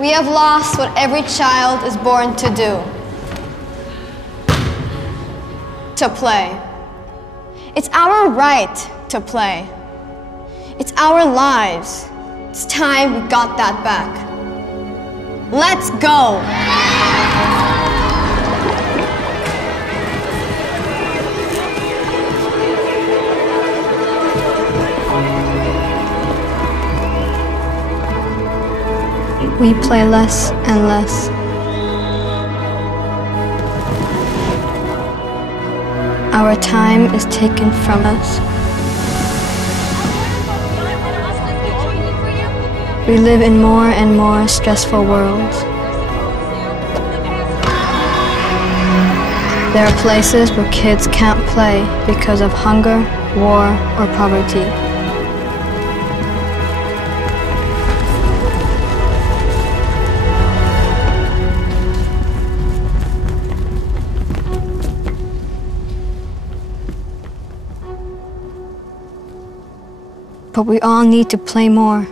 We have lost what every child is born to do. To play. It's our right to play. It's our lives. It's time we got that back. Let's go! We play less and less. Our time is taken from us. We live in more and more stressful worlds. There are places where kids can't play because of hunger, war, or poverty. But we all need to play more.